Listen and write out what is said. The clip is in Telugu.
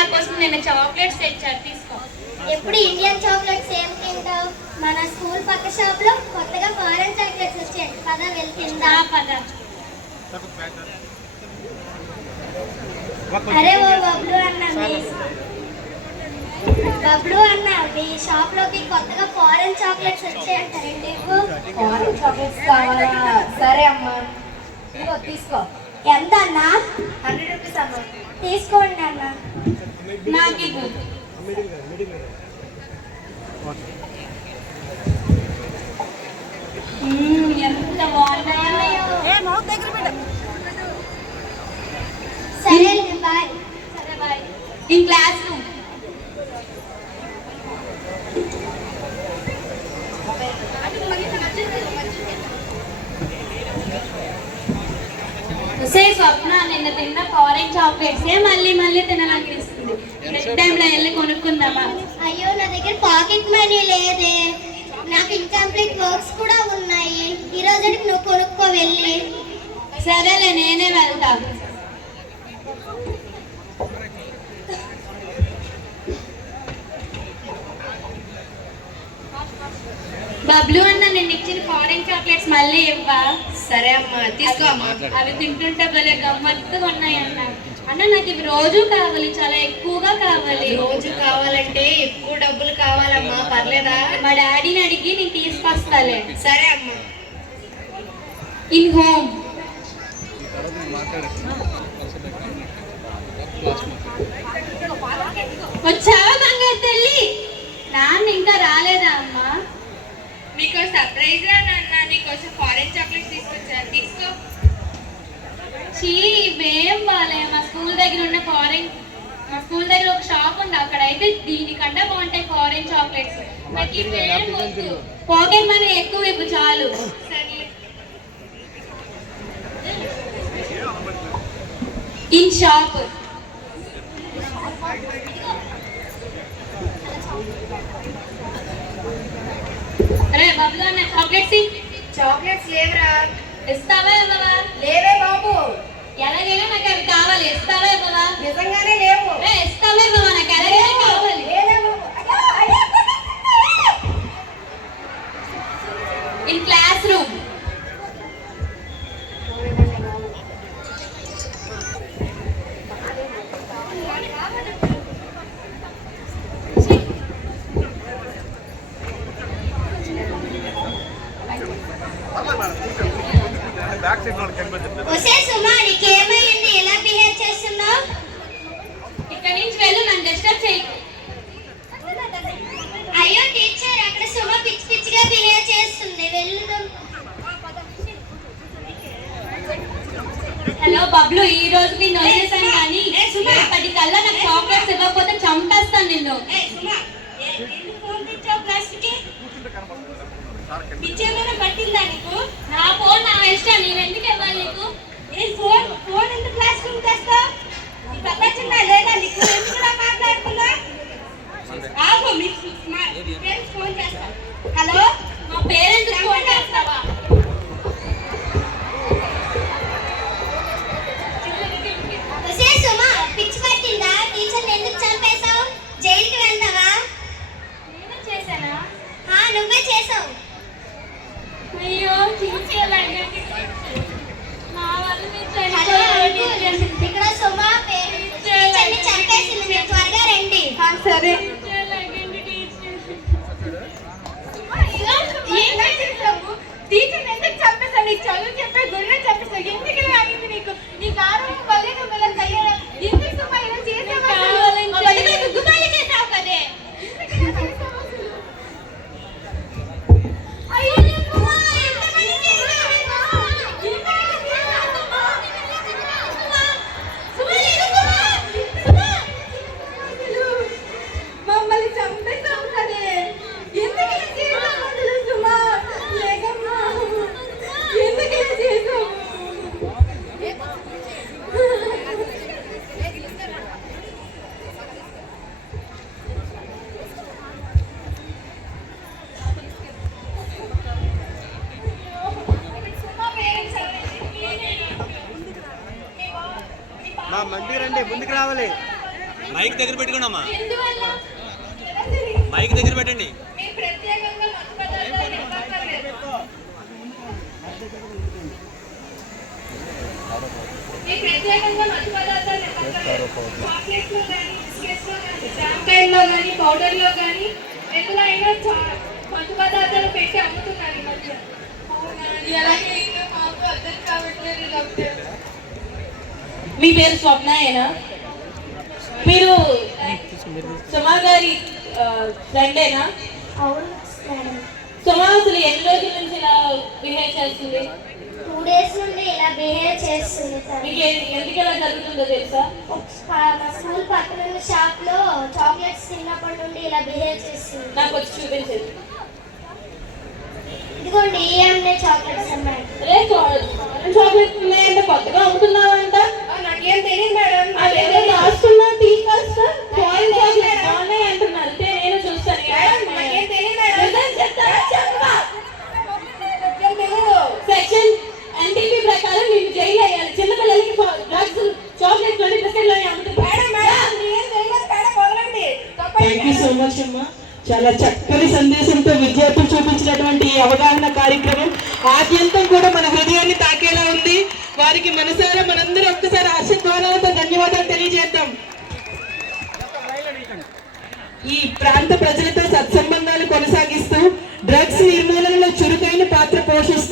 నా కోసం నేను చాక్లెట్స్ తెచ్చారు తీసుకో. ఎప్పుడు ఇండియన్ చాక్లెట్స్ ఏం తింటావు? మన స్కూల్ పక్క షాప్లో కొత్తగా ఫారెన్ చాక్లెట్స్ వచ్చాయి. పద వెళ్ళి తిందాం. పద. అరే ఓ బబ్లు అన్న బబ్లు అన్న మీ షాప్లోకి కొత్తగా ఫారెన్ చాక్లెట్స్ వచ్చాయంట. రెండు ఇవ్వు. ఫారెన్ చాక్లెట్స్ కావాలా? సరే అమ్మా. ఇదిగో తీసుకో. ఎంత అన్నా? హండ్రెడ్ రూపీస్ అమ్మా. తీసుకోండి అన్న. నాకు ఎంత బాగున్నాయో. సరే బాయ్. సరే బాయ్. ఇన్ క్లాస్ రూమ్ సే స్వప్న నిన్న తిన్న ఫారెన్ చాక్లెట్స్ మళ్ళీ మళ్ళీ తినాలనిపిస్తుంది. నెక్స్ట్ టైంలో వెళ్ళి కొనుక్కుందామా? అయ్యో నా దగ్గర పాకెట్ మనీ లేదే. నాకు ఇన్కంప్లీట్ వర్క్స్ కూడా ఉన్నాయి. ఈ రోజుకి నువ్వు కొనుక్కో వెళ్ళి. సరేలే నేనే వెళ్తా. బబ్లు అన్న నేను ఇచ్చిన ఫారెన్ చాక్లెట్స్ మళ్ళీ ఇవ్వా? సరే అమ్మా తీసుకో అమ్మా. అవి తింటుంటే భలే గమ్మత్తుగా ఉన్నాయి అన్న. అన్న నాకు ఇవి రోజు కావాలి చాలా ఎక్కువగా కావాలి. రోజు కావాలంటే ఎక్కువ డబ్బులు కావాలమ్మా పర్లేదా? మా డాడీని అడిగి నేను తీసుకొస్తాలే. సరే అమ్మా. ఇన్ హోమ్ వచ్చావా బంగారు తల్లి నాన్న ఇంకా రాలేదా అమ్మా మీకు సర్ప్రైజ్ రా నాన్న నీకోసం ఫారెన్ చాక్లెట్స్ తీసుకొచ్చాను తీసుకో చీ ఇవేం బాలే మా స్కూల్ దగ్గర ఉన్న ఫారెన్ మా స్కూల్ దగ్గర ఒక షాప్ ఉంది. అక్కడ అయితే దీనికంటే బాగుంటాయి ఫారెన్ చాక్లెట్స్. నాకు ఇవేం వద్దు. పాకెట్ మనీ ఎక్కువ ఇవ్వు చాలు. In shop. అరే అన్న చాక్లెట్స్ చాక్లెట్స్ లేవురా. ఇస్తావా లేవే బాబు. ఎలాగైనా నాకు అవి కావాలి. ఇస్తావా ఇవ్వవా? నిజంగానే లేవు. ఇస్తావా ఇవ్వవా? నాకు ఎలాగైనా కావాలి. In class room back side కనిపించట్లేదు ఒసే సుమా నీకేమైంది ఎలా బిహేవ్ చేస్తున్నావు ఇక్కడ నుంచి వెళ్ళు నన్ను డిస్టర్బ్ చేయి అయ్యో టీచర్ అక్కడ సుమ పిచ్చి పిచ్చిగా బిహేవ్ చేస్తుంది వెళ్దాం హలో బబ్లు ఈ రోజు నిన్ను వదిలేసాను కానీ రేపటి కల్లా నాకు చాక్లెట్స్ ఇవ్వకపోతే చంపేస్తాను నిన్ను. పిచ్చేమైనా పట్టిందా నీకు? నా ఫోన్ నా ఇష్టం నేను ఎందుకు ఇవ్వాలి నీకు? ఏ ఫోన్ ఫోన్ ఎందుకు క్లాస్ రూమ్ తెస్తావు లేదా నీకు మాట్లాడుతున్నా హలో మా పేరెంట్స్ మంది రండి ముందుకు రావాలి. మైక్ దగ్గర పెట్టుకోండి అమ్మా. ఎందువల్ల? మైక్ దగ్గర పెట్టండి. జాంకాయల్లో కానీ కానీ ఎందులో అయినా మత్తు పదార్థాలు పెట్టి అమ్ముతున్నారు ఈ మధ్య. అలాగే ఇంకా మాకు అర్థం కావట్లేదు డాక్టర్. మీ పేరు స్వప్నాయేనా మీరు సుమా గారి ఫ్రెండేనా? సుమా అసలు ఎన్ని రోజుల నుంచి ఇలా బిహేవ్ చేస్తుంది? టూ డేస్ నుండి ఇలా బిహేవ్ చేస్తుంది తను. మీకు ఎందుకు ఇలా జరుగుతుందో తెలుసా? మా స్కూల్ పక్కన ఉన్న షాప్లో చాక్లెట్స్ తిన్నప్పటి నుండి ఇలా బిహేవ్ చేస్తుంది. నాకు వచ్చి చూపించండి. ఇదిగోండి ఈఎంఏ చాక్లెట్స్ చాలా చక్కని సందేశంతో విద్యార్థులు చూపించినటువంటి ఈ అవగాహన కార్యక్రమం ఆద్యంతం కూడా మన హృదయాన్ని తాకేలా ఉంది. వారికి మనసారా మనందరూ ఒక్కసారి ఆశీర్వాదాలతో ధన్యవాదాలు తెలియజేద్దాం. ఈ ప్రాంత ప్రజలతో సత్సంబంధాలు కొనసాగిస్తూ డ్రగ్స్ నిర్మూలనలో చురుకైన పాత్ర పోషిస్తూ